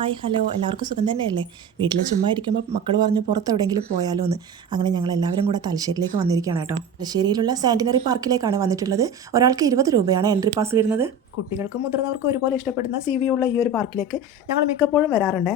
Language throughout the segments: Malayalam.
ഹായ് ഹലോ എല്ലാവർക്കും സുഖം തന്നെയല്ലേ? വീട്ടിൽ ചുമ്മാ ഇരിക്കുമ്പോൾ മക്കൾ പറഞ്ഞു പുറത്ത് എവിടെയെങ്കിലും പോയാലോ എന്ന്. അങ്ങനെ ഞങ്ങൾ എല്ലാവരും കൂടെ തലശ്ശേരിയിലേക്ക് വന്നിരിക്കുകയാണ് കേട്ടോ. തലശ്ശേരിയിലുള്ള സാന്റിനറി പാർക്കിലേക്കാണ് വന്നിട്ടുള്ളത്. ഒരാൾക്ക് 20 രൂപയാണ് എൻട്രി പാസ് വരുന്നത്. കുട്ടികൾക്കും മുതിർന്നവർക്കും ഒരുപോലെ ഇഷ്ടപ്പെടുന്ന സീ വ്യൂ ഉള്ള ഈ ഒരു പാർക്കിലേക്ക് ഞങ്ങൾ മിക്കപ്പോഴും വരാറുണ്ട്.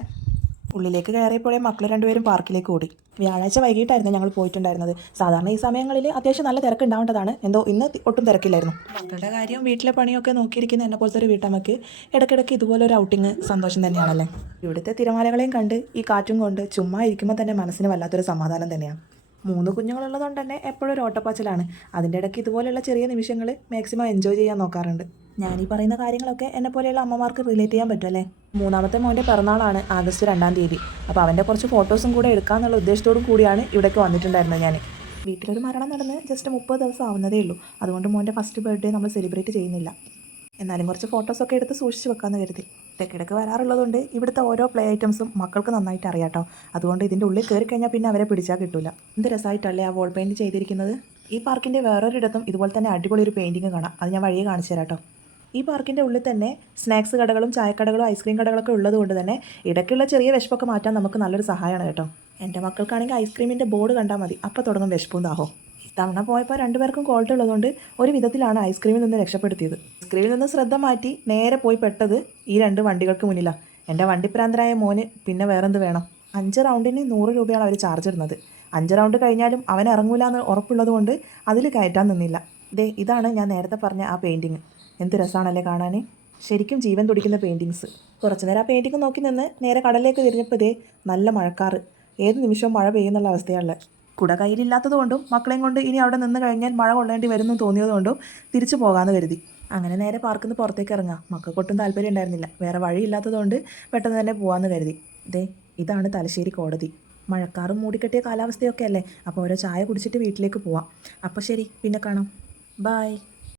ഉള്ളിലേക്ക് കയറിയപ്പോഴേ മക്കൾ രണ്ടുപേരും പാർക്കിലേക്ക് ഓടി. വ്യാഴാഴ്ച വൈകിട്ടായിരുന്നു ഞങ്ങൾ പോയിട്ടുണ്ടായിരുന്നത്. സാധാരണ ഈ സമയങ്ങളിൽ അത്യാവശ്യം നല്ല തിരക്ക് ഉണ്ടാവേണ്ടതാണ്. എന്തോ ഇന്ന് ഒട്ടും തിരക്കില്ലായിരുന്നു. മക്കളുടെ കാര്യം വീട്ടിലെ പണിയൊക്കെ നോക്കിയിരിക്കുന്ന എന്നെ പോലത്തെ ഒരു വീട്ടമ്മയ്ക്ക് ഇടയ്ക്കിടയ്ക്ക് ഇതുപോലൊരു ഔട്ടിങ് സന്തോഷം തന്നെയാണല്ലേ. ഇവിടുത്തെ തിരമാലകളെയും കണ്ട് ഈ കാറ്റും കൊണ്ട് ചുമ്മാ ഇരിക്കുമ്പോൾ തന്നെ മനസ്സിന് വല്ലാത്തൊരു സമാധാനം തന്നെയാണ്. 3 കുഞ്ഞുങ്ങളുള്ളതുകൊണ്ട് തന്നെ എപ്പോഴും ഒരു ഓട്ടപ്പാച്ചിലാണ്. അതിൻ്റെ ഇടയ്ക്ക് ഇതുപോലെയുള്ള ചെറിയ നിമിഷങ്ങൾ മാക്സിമം എൻജോയ് ചെയ്യാൻ നോക്കാറുണ്ട്. ഞാനീ പറയുന്ന കാര്യങ്ങളൊക്കെ എന്നെപ്പോലെയുള്ള അമ്മമാർക്ക് റിലേറ്റ് ചെയ്യാൻ പറ്റുമല്ലേ. മൂന്നാമത്തെ മോൻ്റെ പിറന്നാളാണ് ആഗസ്റ്റ് 2-ാം തീയതി. അപ്പോൾ അവൻ്റെ കുറച്ച് ഫോട്ടോസും കൂടെ എടുക്കാമെന്നുള്ള ഉദ്ദേശത്തോടും കൂടിയാണ് ഇവിടേക്ക് വന്നിട്ടുണ്ടായിരുന്നത് ഞാൻ. വീട്ടിലൊരു മരണം നടന്ന് ജസ്റ്റ് 30 ദിവസം ആവുന്നതേ ഉള്ളൂ. അതുകൊണ്ട് മോൻ്റെ ഫസ്റ്റ് ബർത്ത്ഡേ നമ്മൾ സെലിബ്രേറ്റ് ചെയ്യുന്നില്ല. എന്നാലും കുറച്ച് ഫോട്ടോസൊക്കെ എടുത്ത് സൂക്ഷിച്ച് വെക്കാമെന്ന് കരുതി. ഇടയ്ക്കിടയ്ക്ക് വരാറുള്ളതുകൊണ്ട് ഇവിടുത്തെ ഓരോ പ്ലേ ഐറ്റംസും മക്കൾക്ക് നന്നായിട്ട് അറിയാം കേട്ടോ. അതുകൊണ്ട് ഇതിൻ്റെ ഉള്ളിൽ കയറി കഴിഞ്ഞാൽ പിന്നെ അവരെ പിടിച്ചാൽ കിട്ടില്ല. എന്ത് രസമായിട്ടല്ലേ ആ വോൾ പെയിൻറ്റ് ചെയ്തിരിക്കുന്നത്. ഈ പാർക്കിൻ്റെ വേറൊരിടത്തും ഇതുപോലെ തന്നെ അടിപൊളി ഒരു പെയിൻറ്റിങ് കാണാം. അത് ഞാൻ വഴിയെ കാണിച്ചു തരാം കേട്ടോ. ഈ പാർക്കിൻ്റെ ഉള്ളിൽ തന്നെ സ്നാക്സ് കടകളും ചായക്കടകളും ഐസ്ക്രീം കടകളൊക്കെ ഉള്ളതുകൊണ്ട് തന്നെ ഇടയ്ക്കുള്ള ചെറിയ വിശപ്പൊക്കെ മാറ്റാൻ നമുക്ക് നല്ലൊരു സഹായമാണ് കേട്ടോ. എൻ്റെ മക്കൾക്കാണെങ്കിൽ ഐസ്ക്രീമിൻ്റെ ബോർഡ് കണ്ടാൽ മതി, അപ്പോൾ തുടങ്ങും വിശപ്പും ദാഹവും. തവണ പോയപ്പോൾ രണ്ടുപേർക്കും ക്വാളിറ്റി ഉള്ളതുകൊണ്ട് ഒരു വിധത്തിലാണ് ഐസ്ക്രീമിൽ നിന്ന് രക്ഷപ്പെടുത്തിയത്. ഐസ്ക്രീമിൽ നിന്ന് ശ്രദ്ധ മാറ്റി നേരെ പോയി പെട്ടത് ഈ 2 വണ്ടികൾക്ക് മുന്നിലാണ്. എൻ്റെ വണ്ടിപ്രാന്തരായ മോന് പിന്നെ വേറെന്ത് വേണം. 5 റൗണ്ടിന് 100 രൂപയാണ് അവർ ചാർജ് ഇടുന്നത്. 5 റൗണ്ട് കഴിഞ്ഞാലും അവൻ ഇറങ്ങൂല എന്ന് ഉറപ്പുള്ളത് കൊണ്ട് അതിൽ കയറ്റാൻ നിന്നില്ല. ഇതാണ് ഞാൻ നേരത്തെ പറഞ്ഞ ആ പെയിൻറ്റിങ്. എന്ത് രസമാണല്ലേ കാണാൻ. ശരിക്കും ജീവൻ തുടിക്കുന്ന പെയിൻറ്റിങ്സ്. കുറച്ച് നേരം ആ പെയിൻറ്റിങ് നോക്കി നിന്ന് നേരെ കടലിലേക്ക് തിരിഞ്ഞപ്പോൾ നല്ല മഴക്കാറ്. ഏത് നിമിഷവും മഴ പെയ്യുന്നുള്ള അവസ്ഥയാണ്. കുട കയ്യിലില്ലാത്തത് കൊണ്ടും മക്കളെയും കൊണ്ട് ഇനി അവിടെ നിന്ന് കഴിഞ്ഞാൽ മഴ കൊള്ളേണ്ടി വരുമെന്ന് തോന്നിയതുകൊണ്ടും തിരിച്ചു പോകാമെന്ന് കരുതി. അങ്ങനെ നേരെ പാർക്കിൽ നിന്ന് പുറത്തേക്ക് ഇറങ്ങാം. മക്കൾക്കൊട്ടും താല്പര്യം ഉണ്ടായിരുന്നില്ല. വേറെ വഴിയില്ലാത്തതുകൊണ്ട് പെട്ടെന്ന് തന്നെ പോകാമെന്ന് കരുതി. ഇതാണ് തലശ്ശേരി കോടതി. മഴക്കാറും മൂടിക്കെട്ടിയ കാലാവസ്ഥയൊക്കെ അല്ലേ. അപ്പോൾ ഓരോ ചായ കുടിച്ചിട്ട് വീട്ടിലേക്ക് പോവാം. അപ്പോൾ ശരി, പിന്നെ കാണാം. ബായ്.